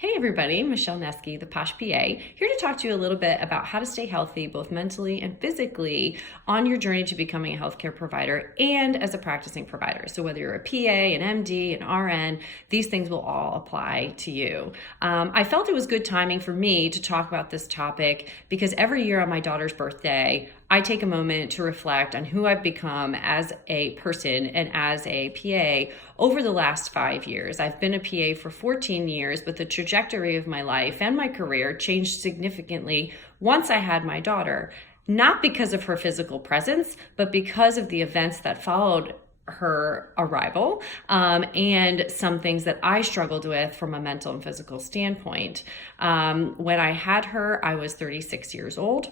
Hey everybody, Michelle Neski, the Posh PA, here to talk to you a little bit about how to stay healthy both mentally and physically on your journey to becoming a healthcare provider and as a practicing provider. So whether you're a PA, an MD, an RN, these things will all apply to you. I felt it was good timing for me to talk about this topic because every year on my daughter's birthday, I take a moment to reflect on who I've become as a person and as a PA over the last 5 years. I've been a PA for 14 years, but the trajectory of my life and my career changed significantly once I had my daughter, not because of her physical presence, but because of the events that followed her arrival and some things that I struggled with from a mental and physical standpoint. When I had her, I was 36 years old.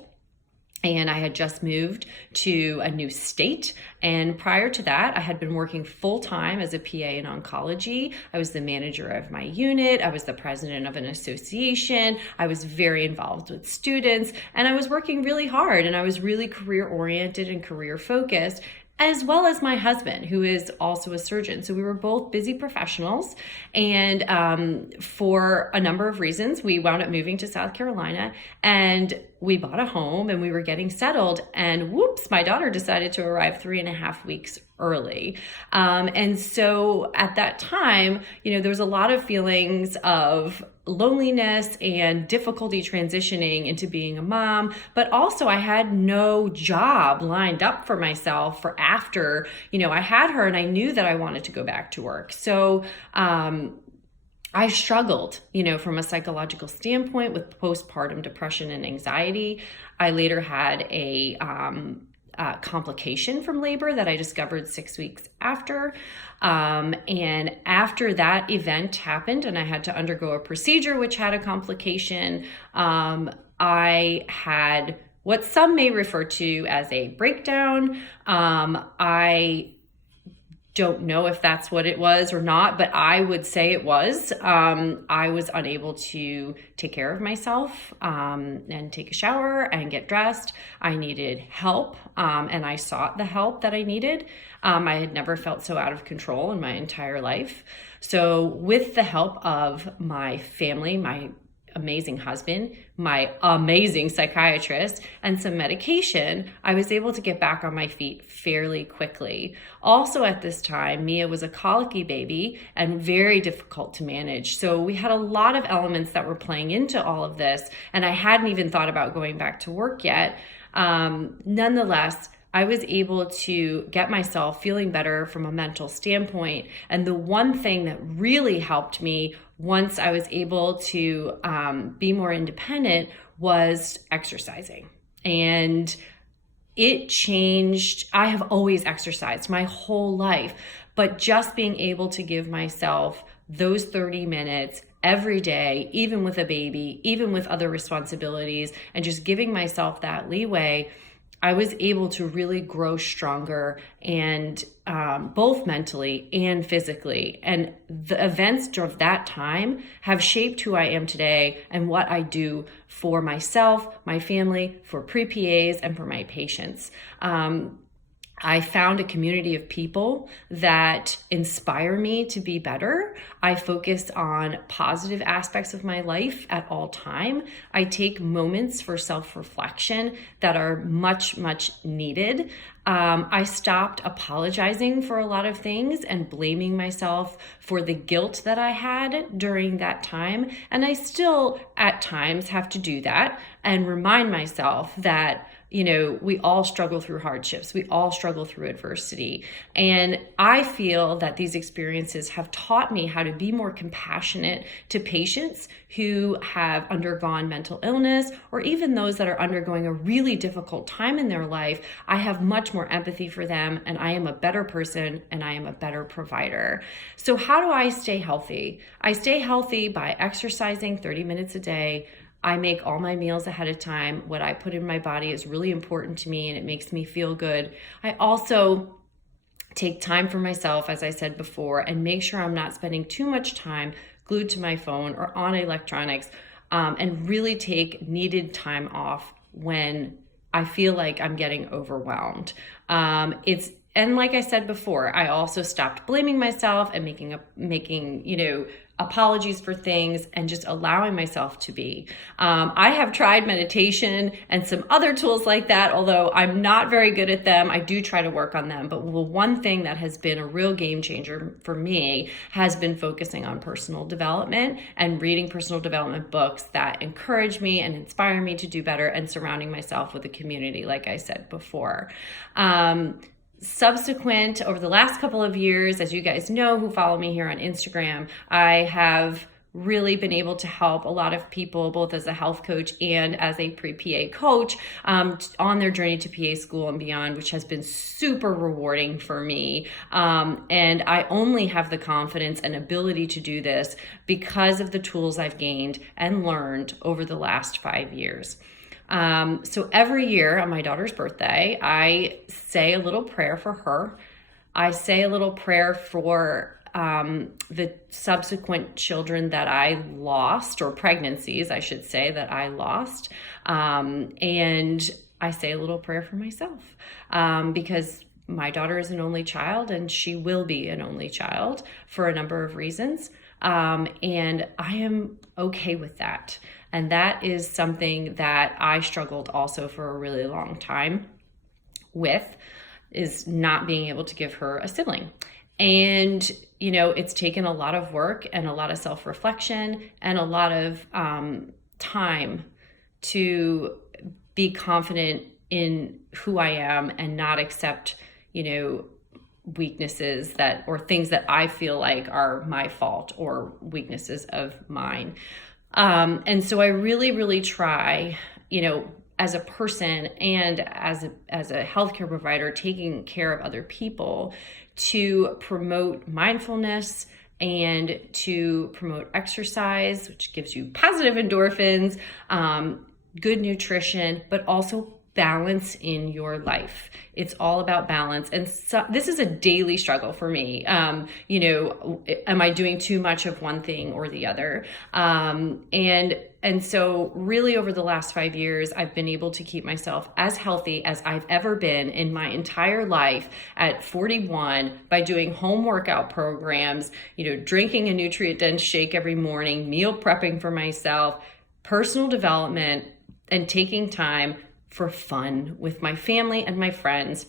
And I had just moved to a new state. And prior to that, I had been working full-time as a PA in oncology. I was the manager of my unit. I was the president of an association. I was very involved with students. And I was working really hard. And I was really career-oriented and career-focused, as well as my husband, who is also a surgeon. So we were both busy professionals. And for a number of reasons, we wound up moving to South Carolina and we bought a home and we were getting settled. And whoops, my daughter decided to arrive 3.5 weeks early. And so at that time, there was a lot of feelings of loneliness and difficulty transitioning into being a mom, but also I had no job lined up for myself for after, I had her and I knew that I wanted to go back to work. So, I struggled, from a psychological standpoint with postpartum depression and anxiety. I later had a complication from labor that I discovered 6 weeks after. And after that event happened and I had to undergo a procedure which had a complication, I had what some may refer to as a breakdown. I don't know if that's what it was or not, but I would say it was. I was unable to take care of myself and take a shower and get dressed. I needed help and I sought the help that I needed. I had never felt so out of control in my entire life. So with the help of my family, my amazing husband, my amazing psychiatrist, and some medication, I was able to get back on my feet fairly quickly. Also at this time, Mia was a colicky baby and very difficult to manage. So we had a lot of elements that were playing into all of this, and I hadn't even thought about going back to work yet. Nonetheless, I was able to get myself feeling better from a mental standpoint. And the one thing that really helped me once I was able to be more independent was exercising. And it changed. I have always exercised my whole life, but just being able to give myself those 30 minutes every day, even with a baby, even with other responsibilities, and just giving myself that leeway, I was able to really grow stronger and both mentally and physically. And the events of that time have shaped who I am today and what I do for myself, my family, for pre-PAs, and for my patients. I found a community of people that inspire me to be better. I focus on positive aspects of my life at all time. I take moments for self-reflection that are much, much needed. I stopped apologizing for a lot of things and blaming myself for the guilt that I had during that time. And I still at times have to do that and remind myself that we all struggle through hardships. We all struggle through adversity. And I feel that these experiences have taught me how to be more compassionate to patients who have undergone mental illness or even those that are undergoing a really difficult time in their life. I have much more empathy for them and I am a better person and I am a better provider. So how do I stay healthy? I stay healthy by exercising 30 minutes a day. I make all my meals ahead of time. What I put in my body is really important to me and it makes me feel good. I also take time for myself, as I said before, and make sure I'm not spending too much time glued to my phone or on electronics, and really take needed time off when I feel like I'm getting overwhelmed. And like I said before, I also stopped blaming myself and making apologies for things, and just allowing myself to be. I have tried meditation and some other tools like that, although I'm not very good at them. I do try to work on them. But one thing that has been a real game changer for me has been focusing on personal development and reading personal development books that encourage me and inspire me to do better, and surrounding myself with a community, like I said before. Subsequent, over the last couple of years, as you guys know who follow me here on Instagram, I have really been able to help a lot of people, both as a health coach and as a pre-PA coach, on their journey to PA school and beyond, which has been super rewarding for me. And I only have the confidence and ability to do this because of the tools I've gained and learned over the last 5 years. So every year on my daughter's birthday, I say a little prayer for her. I say a little prayer for the subsequent children that I lost, or pregnancies, I should say, that I lost. And I say a little prayer for myself because my daughter is an only child, and she will be an only child for a number of reasons. And I am okay with that. And that is something that I struggled also for a really long time with, is not being able to give her a sibling. And, you know, it's taken a lot of work and a lot of self-reflection and a lot of time to be confident in who I am and not accept, you know, weaknesses that, or things that I feel like are my fault or weaknesses of mine. And so I really, really try, you know, as a person and as a healthcare provider, taking care of other people, to promote mindfulness and to promote exercise, which gives you positive endorphins, good nutrition, but also balance in your life. It's all about balance. And so this is a daily struggle for me. You know, am I doing too much of one thing or the other? And so really over the last 5 years, I've been able to keep myself as healthy as I've ever been in my entire life at 41 by doing home workout programs, you know, drinking a nutrient-dense shake every morning, meal prepping for myself, personal development, and taking time for fun with my family and my friends,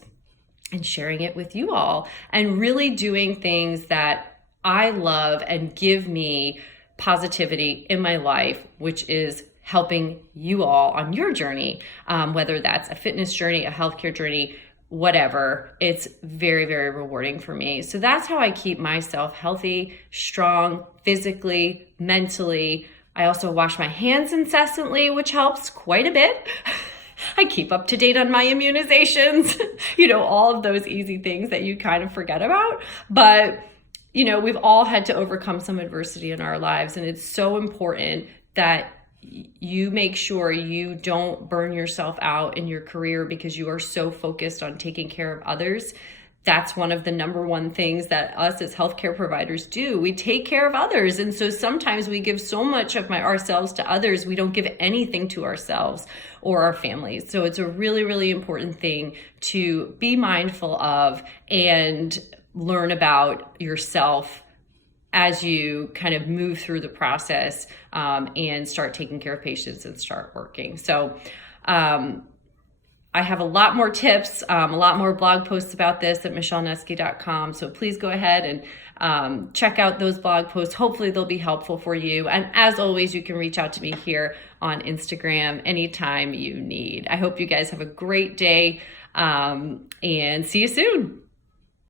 and sharing it with you all, and really doing things that I love and give me positivity in my life, which is helping you all on your journey, whether that's a fitness journey, a healthcare journey, whatever. It's very, very rewarding for me. So that's how I keep myself healthy, strong, physically, mentally. I also wash my hands incessantly, which helps quite a bit. I keep up to date on my immunizations, you know, all of those easy things that you kind of forget about. But, you know, we've all had to overcome some adversity in our lives. And it's so important that you make sure you don't burn yourself out in your career because you are so focused on taking care of others. That's one of the number one things that us as healthcare providers do. We take care of others. And so sometimes we give so much of ourselves to others, we don't give anything to ourselves or our families. So it's a really, really important thing to be mindful of and learn about yourself as you kind of move through the process and start taking care of patients and start working. So, I have a lot more tips, a lot more blog posts about this at michellenesky.com. So please go ahead and check out those blog posts. Hopefully they'll be helpful for you. And as always, you can reach out to me here on Instagram anytime you need. I hope you guys have a great day and see you soon.